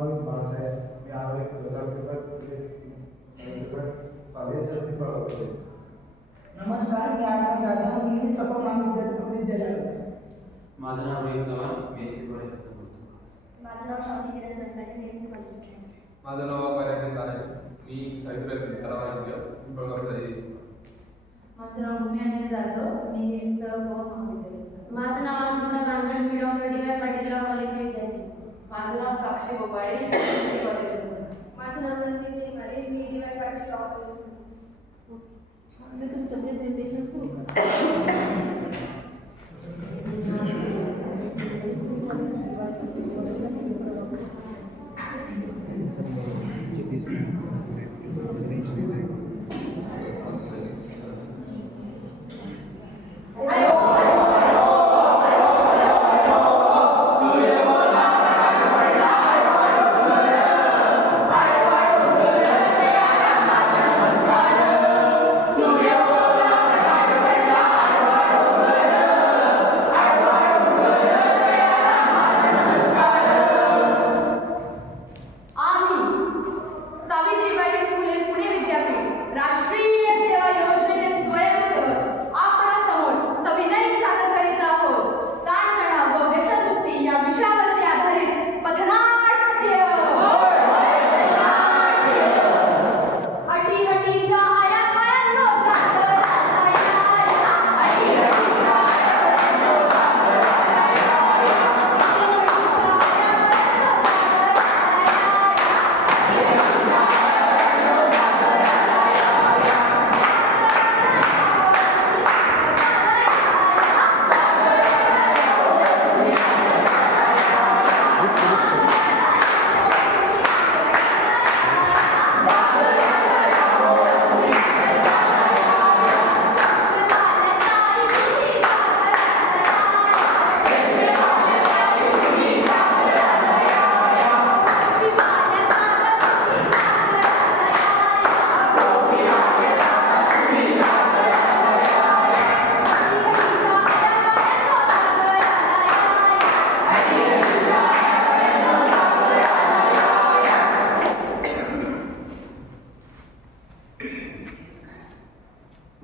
रोहित बाळासाहेब. मी आलो एक नमस्कार, मी आत्मा जाधव. मी सपा महाविद्यालयात. माझं नाव रोहित चव्हाण. मी एसटी कॉलेजमध्ये बोलतो. माझं नाव शावनी किरण जनताने मी एसटी कॉलेजमध्ये. माझं नाव पर्यटन तारे. मी साहित्य कलावाणिज्य पिंपळगावचा आहे. माझं नाव भूमी अनिल जाधव. मी सपा महाविद्यालयात. माझं नाव अमृता बांगर. मी doctor D Y Patil law कॉलेजचे विद्यार्थी. माझं नाव साक्षी गोपाळे. माझं नाव रणजित नेमाडे. मी डी वाय पाटील लॉ कॉलेजमध्ये. प्रेझेंटेशन सुरू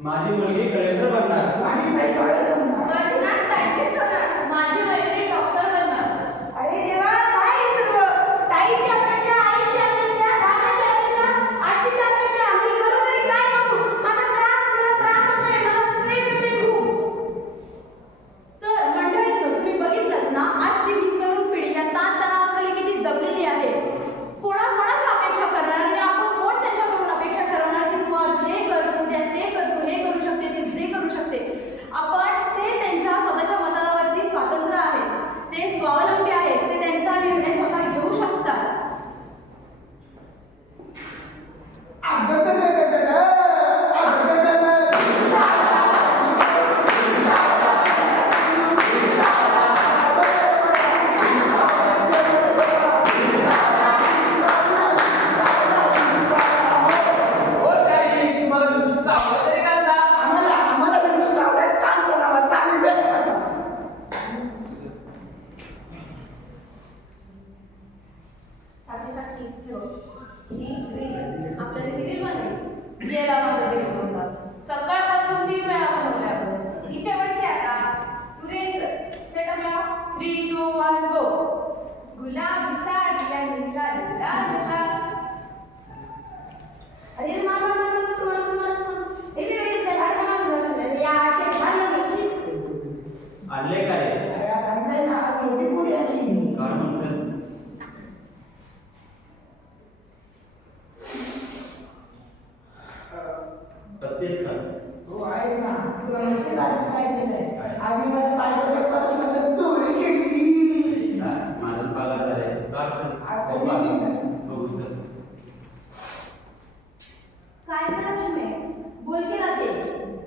माझी मुलगी कलेक्टर बनणार. माझी ताई लॉयर बनणार. माझी नात सायंटिस्ट होणार. माझी मैत्रीण डॉक्टर बनणार. अरे देवा, काय हे सर्व? ताईची अपेक्षा, आईची अपेक्षा, दादाची अपेक्षा, आजीची अपेक्षा. मी करू तरी काय करू? मला त्रास होतोय. मला स्ट्रेस येतोय खूप. तर मंडळींनो, तुम्ही बघितलं ना, आजची ही तरुण पिढी या ताणतणावाखाली किती दबलेली आहे. कोणाच्या अपेक्षा करणार आणि आपण कोण त्याच्याकडून अपेक्षा ठरवणार की तू आज हे कर, उद्या ते कर, तू हे करू शकते, तू ते करू शकते. आपण ते त्यांच्या स्वतःच्या मतावरती स्वातंत्र्य आहे, ते स्वावलंबी आहेत, ते त्यांचा निर्णय स्वतः घेऊ शकतात. आम्हाला बिंदू चावलाय ताणतणावाचा आणि व्यर्थाचा. साक्षी ही रील आपल्याला ही रील बनायची. गेला माझा 1-2 तास. सकाळपासून 3 वेळा बनवल्या आपण. ही शेवटची आता. तू रेडी कर. सेटअप लाव. 3, 2, 1 गो. गुलाब साडीला नीला नीला नीला. अरे मामा हे बी येते झाडाच्या मागे झालं. या अशा झालं मिरची. आणले काय अरे आज आणलंय ना, आज एवढी पुढे आली. काढून चल. प्रत्येक का हो आहे ना. तुला माहिती आहे काय केलंय? आम्ही माझ्या बायकोच्या पत्नीमध्ये चोरी केली. माझं पगार झाले. काढ चल. आता हो, मी काढ. हो, चल. काय ग लक्ष्मी, बोल की ना ते.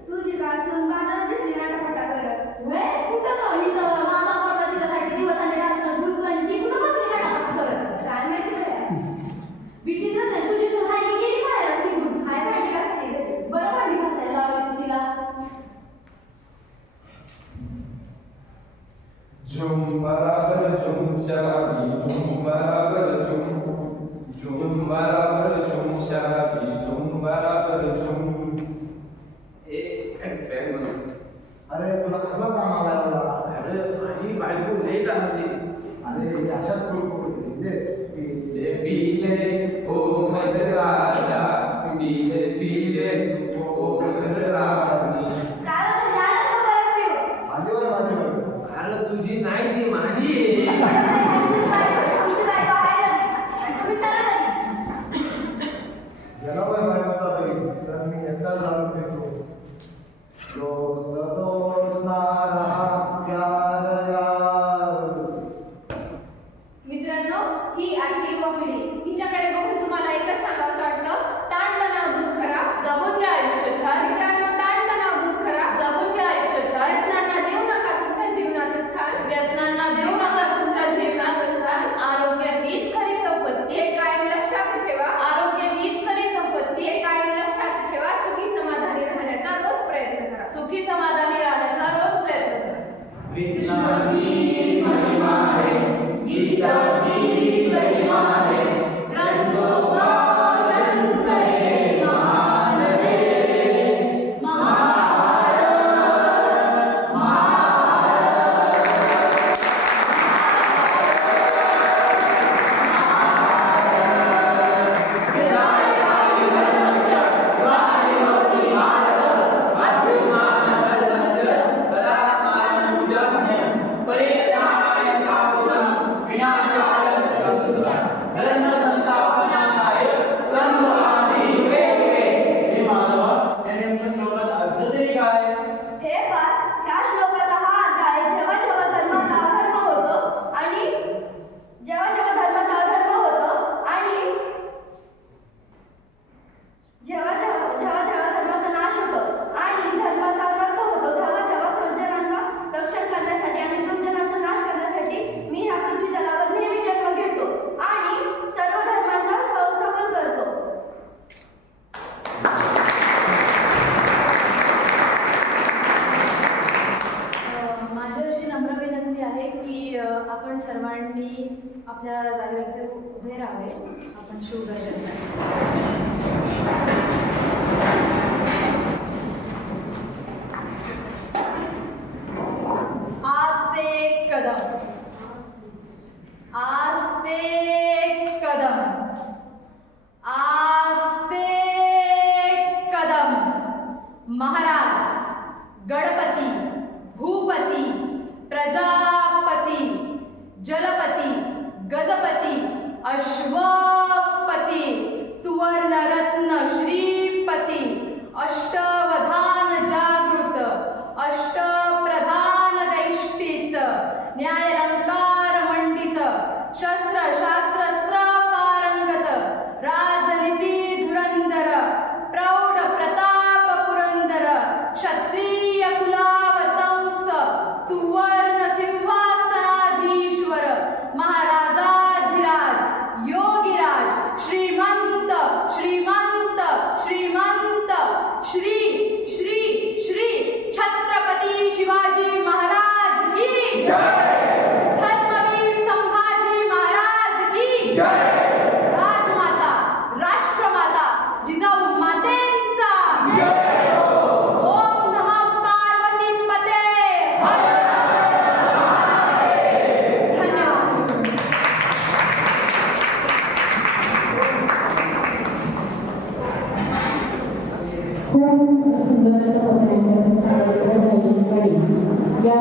तुझी काल सून बाजारात दिसली नाटापट्टा करत. व्हय, कुठं गं हिचं माझा पोरगा तिच्यासाठी दिवस आणि रात्र झुलतो आणि ती कुठं बसली नाटापट्टा करत? काय माहिती काय? विचित्रच आहे, तुझी सून हाय की गेली बाहेर निघून. हाय भांडी घासते. बरं भांडी घासायला लावली तू तिला. झुंबरा अशाच कुरकुरीत पिले पिले ओ मधराजा पिले पिले ओ मधराणी. काय होतं? या नको परत पिऊ. माझ्यावर माझ्यावर अरे तुझी नाही ती माझी आहे. तुमची बायको आहे घरी. आणि तुम्ही चला घरी. गेला बाय बायकोचा बैल तर मी एकटा झाडून घेतो दोस्त दोस्तारा प्यार यार. मित्रांनो, ही आजची युवा पिढी. हिच्याकडे बघून तुम्हाला एकच सांगावंसं वाटतं, ताणतणाव दूर करा. जगून घ्या आयुष्य छान. मित्रांनो, ताणतणाव दूर करा. जगून घ्या आयुष्य छान. व्यसनांना देऊ नका तुमच्या जीवनात स्थान. व्यसनांना देऊ नका तुमच्या जीवनात स्थान. आरोग्य हीच खरी संपत्ती. हे कायम लक्षात ठेवा. आरोग्य हीच खरी संपत्ती. हे कायम लक्षात ठेवा. सुखी समाधानी राहण्याचा रोज प्रयत्न करा. सुखी समाधानी राहण्याचा रोज प्रयत्न करा. कृष्णा की महिमा है, गीता की गरिमा है, ग्रंथों का ग्रंथ है महान है. महाभारत, हे पहा, ह्या श्लोकाचा हा अर्थ आहे, जेव्हा जेव्हा धर्माचा अधर्म होतो आणि जेव्हा जेव्हा धर्माचा अधर्म होतो आणि जेव्हा जेव्हा धर्माचा नाश होतो आणि धर्माचा अनर्थ होतो, तेव्हा तेव्हा सज्जनांचं रक्षण करण्यासाठी आणि दुर्जनांचा नाश करण्यासाठी मी ह्या पृथ्वी तलावर नेहमी जन्म घेतो आणि सर्व धर्मांचा संस्थापन करतो. माझी अशी नम्र विनंती आहे की आपण सर्वांनी आपल्या जागेवरती उभे राहावे. आपण शिवगर्जन आस्ते कदम, आस्ते कदम, आस्ते कदम. महाराज, गणपती, भूपती, प्रजापती, जलपती, गजपती, अश्वपती, सुवर्णरत्न श्रीपती, अष्टवधान जागृत, अष्टप्रधान दैष्टित, न्यायलंकार मंडित, शस्त्र शास्त्रस्त्र पारंगत, राजनीती धुरंधर, प्रौढ प्रताप पुरंदर, क्षत्रिय कुलावतंस, सुवर्ण सिंहासनाधीश्वर, महाराजाधिराज, योगीराज, श्रीमंत श्रीमंत श्रीमंत, श्री श्री श्री छत्रपती शिवाजी महाराज की जय. धर्मवीर संभाजी महाराज की जय. राजमाता, राष्ट्रमाता जिजाऊ मातेंचा जय. ओम नमः पार्वती पते हर. धन्यवाद. खूप सुंदर असं या